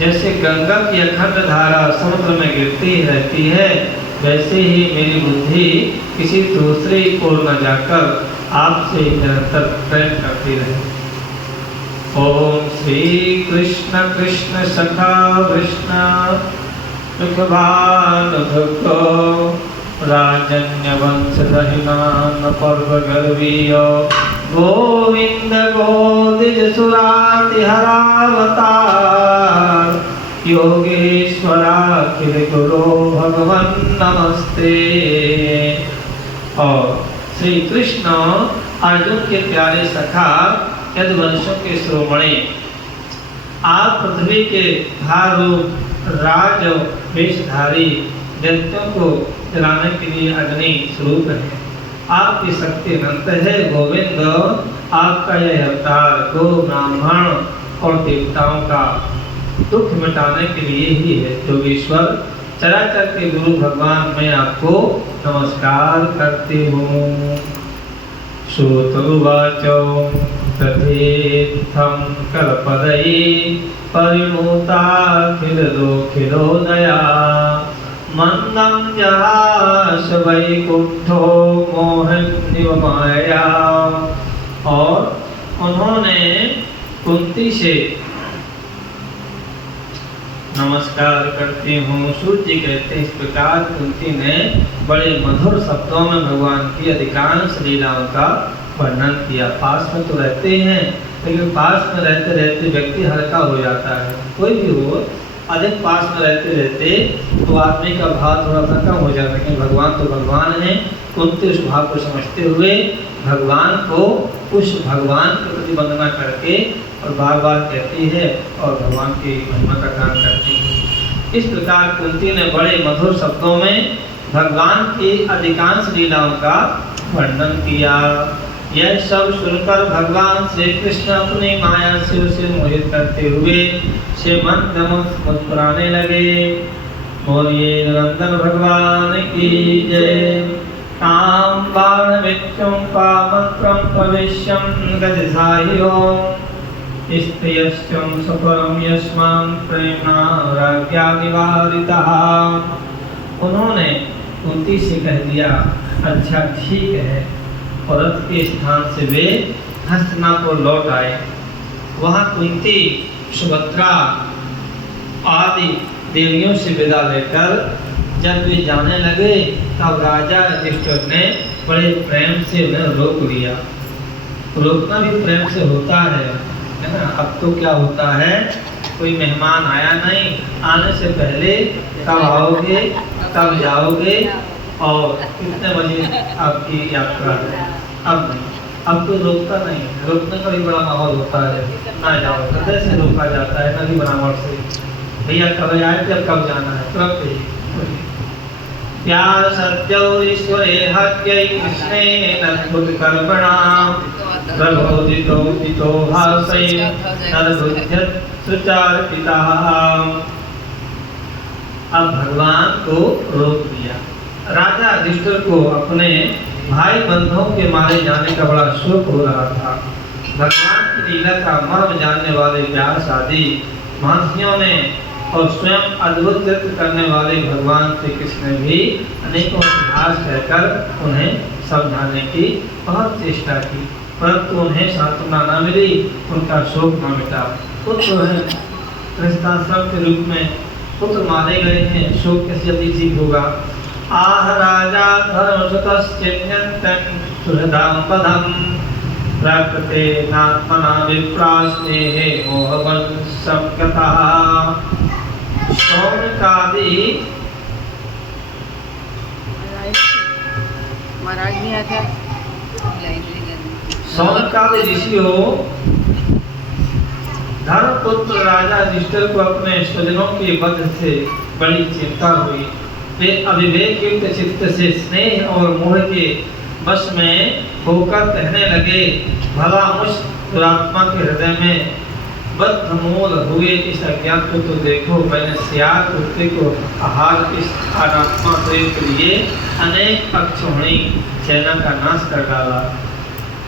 जैसे गंगा की अखंड धारा समुद्र में गिरती रहती है, वैसे ही मेरी बुद्धि किसी दूसरे ओर न जाकर आपसे निरंतर प्रेम करती रहे। ओम श्री कृष्ण कृष्ण सखा कृष्ण सुखभानुभुक्तो राजन्यवंशदहिनान् पर्वगर्वीय गोविंद गोदिज सुरातिहरावतार योगेश्वराखिल गुरो भगवन नमस्ते। और श्री कृष्ण अर्जुन के प्यारे सखा यदुवंशों के शिरोमणि, आप पृथ्वी के भारूप राज वेशधारी दैत्यों को जलाने के लिए अग्नि स्वरूप है। आपकी शक्ति अनंत है। गोविंद, आपका यह अवतार गो ब्राह्मण और देवताओं का दुख मिटाने के लिए ही है। योगेश्वर चराचर के गुरु भगवान, मैं आपको नमस्कार करती हूँ। श्रोतुवाचो तथेत्थं कल्पदयि परिणुताखिलोदया मंदं जहास वैकुंठो मोहनिव माया। और उन्होंने कुंती से नमस्कार करती हूँ। सूर्य जी कहते हैं, इस प्रकार कुंती ने बड़े मधुर शब्दों में भगवान की अधिकांश लीलाओं का वर्णन किया। पास में तो रहते हैं, लेकिन पास में रहते रहते व्यक्ति हल्का हो जाता है। कोई भी हो, अधिक पास में रहते रहते तो आदमी का भाव थोड़ा सा कम हो जाता है। लेकिन भगवान तो भगवान है। कुंती उस भाव को समझते हुए भगवान को उस भगवान के प्रति वंदना करके और बार बार कहती है और भगवान की महिमा का गान करती है। इस प्रकार कुंती ने बड़े मधुर शब्दों में भगवान की अधिकांश लीलाओं का वर्णन किया। यह सब सुनकर भगवान श्री कृष्ण अपनी माया से उसे मोहित करते हुए से मन मुस्कुराने लगे। बोलिए नंदन भगवान की जय। तां बाणविक्रम पामत्रं भविष्यं गजसाहियो स्त्रियश्चं सपरं यस्मान् प्रेम्णा राज्ञा निवारितः। उन्होंने कुंती से कह दिया, अच्छा ठीक है। और रथ के स्थान से वे हस्तिनापुर लौट आए। वहाँ कुंती, सुभद्रा आदि देवियों से विदा लेकर जब वे जाने लगे, तब राजा युधिष्ठिर ने बड़े प्रेम से उन्हें रोक लिया। रोकना भी प्रेम से होता है ना। अब तो क्या होता है, कोई मेहमान आया नहीं, आने से पहले कब आओगे, कब जाओगे और कितने बजे आपकी यात्रा है। अब नहीं, अब तो रोकता नहीं। रोकने का भी बड़ा माहौल होता है। ना जाओ, हृदय से रोका जाता है, नदी बनावट से। भैया कब आए थे, अब कब जाना है, तुरंत ही। प्यार सत्यो ईश्वरे हत्यै कृष्णेन अद्भुत कर्मणा प्रबोधितो हितो हासै तद्बुध्यत् सुचारितः। अब भगवान को रोक दिया। राजा युधिष्ठिर को अपने भाई बंधुओं के मारे जाने का बड़ा शोक हो रहा था। भगवान की लीला का मर्म जानने वाले व्यास आदि महर्षियों ने और स्वयं अद्भुत नृत्य करने वाले भगवान श्री कृष्ण ने भी अनेकों इतिहास कहकर उन्हें समझाने की बहुत चेष्टा की, परंतु उन्हें सांत्वना न मिली, उनका शोक न मिटा। पुत्र है, गृहस्थाश्रम के रूप में पुत्र मारे गए हैं, शोक कैसे जल्दी ठीक होगा। आह राजा धर्मसुतश्चिन्यन्तं सुहृदां पदं प्राकृते नात्मना विप्रास्नेहे मोहवशं गतः। शौनकादि शौनकादि ऋषियों धर्मपुत्र राजा युधिष्ठिर को अपने स्वजनों के वध से बड़ी चिंता हुई। वे अविवेक युक्त चित्त से स्नेह और मोह के वश में होकर कहने लगे, भला मुझ दुरात्मा के हृदय में बद्धमूल हुए इस अज्ञान को तो देखो। मैंने सियार कुत्ते को आहार इस अनात्मा प्रेम के लिए अनेक अक्षौहिणी सेना का नाश कर डाला।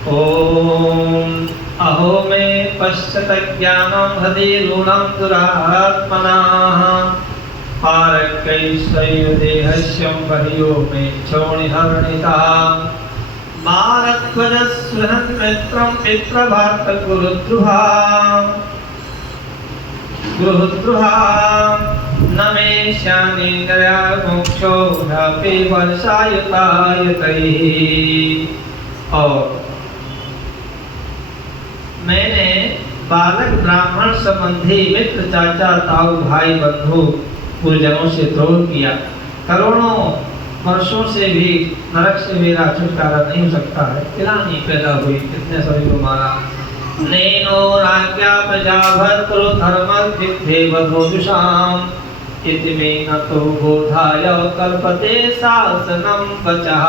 ओम अहो मे पश्यत ज्ञानं हृदिरूढं दुरात्मनाः पारकैश्वैव देहस्यं बह्यो मे क्षोणिहरणिता मारध्वजस्पृहन् मित्रं पितृभर्तृगुरुद्रुहा न मे शानिन्द्रया मोक्षो ह्यपि वर्षायुतायुतैः। और मैंने बालक ब्राह्मण संबंधी मित्र चाचा ताऊ भाई बंधु गुरुजनों से द्रोह किया। करोड़ों वर्षों से भी नरक से मेरा छुटकारा नहीं हो सकता है। किरानी पैदा हुई, कितने सभी को मारा। नैनो राज्ञा प्रजा भर्तृ धर्म विद्धेवधोजुषाम इति मे न तो बोधाय कल्पते शासनम वचः।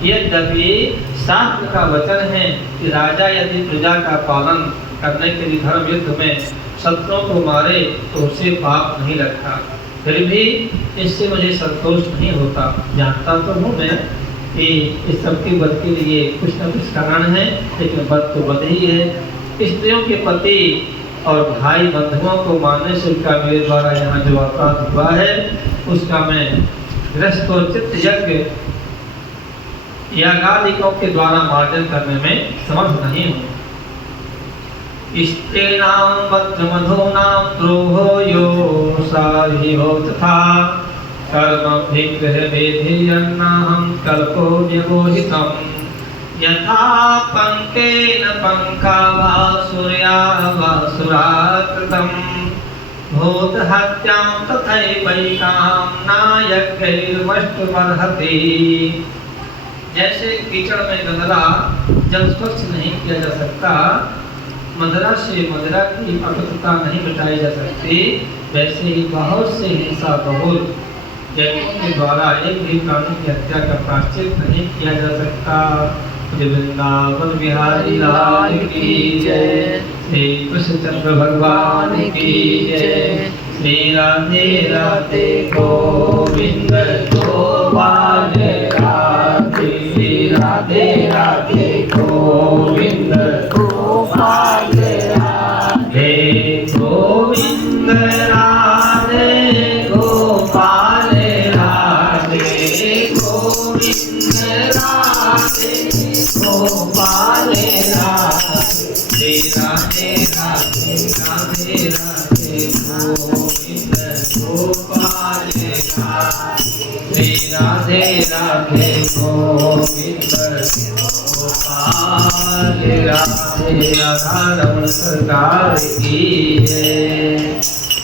यद्यपि शास्त्र का वचन है कि राजा यदि प्रजा का पालन करने के लिए धर्म युद्ध में शत्रुओं को मारे तो उसे पाप नहीं लगता, फिर भी इससे मुझे संतोष नहीं होता। जानता तो हूँ मैं कि इस सबके वध के लिए कुछ न कुछ कारण है, लेकिन वध तो वध ही है। स्त्रियों के पति और भाई बंधुओं को मारने से उसका मेरे द्वारा यहाँ जो अपराध हुआ है उसका मैं गृहस्थोचित यज्ञ यागादिकों के द्वारा मार्जन करने में समर्थ नहीं हूँ। स्त्रीणां वज्रमधूनां द्रोहो यो साहिहो तथा कर्म विग्रहवेधिर्यन्नाहं कल्पो व्यवोहितम् यथा पंकेन पंकाभासुर्याभासुराकृतं भूतहत्यां तथैवैकां नायज्ञैर्मष्टुमर्हति। जैसे कीचड़ में गंदला जब स्वच्छ नहीं किया जा सकता, मदिरा से मदिरा की अपवित्रता नहीं मिटाई जा सकती, वैसे ही बहुत से हिंसा बहुत यज्ञों के द्वारा एक भी प्राणी की हत्या का प्रायश्चित नहीं किया जा सकता। वृंदावन बिहारी लाल की जय, श्री कृष्णचंद्र भगवान की जय, श्री राधे राधे गोविंद गोपाल राधे, श्री राधे राधे गोविंद गोपाल राधे, गोविंद राधे गोपाल राधे, गोविंद राधे गोपाल राधे, राधे राधे राधे राधे गोविंद गोपाल राधे, राधे राधे गोविंद गोपाल राधे। राधा रमण सरकार की जय।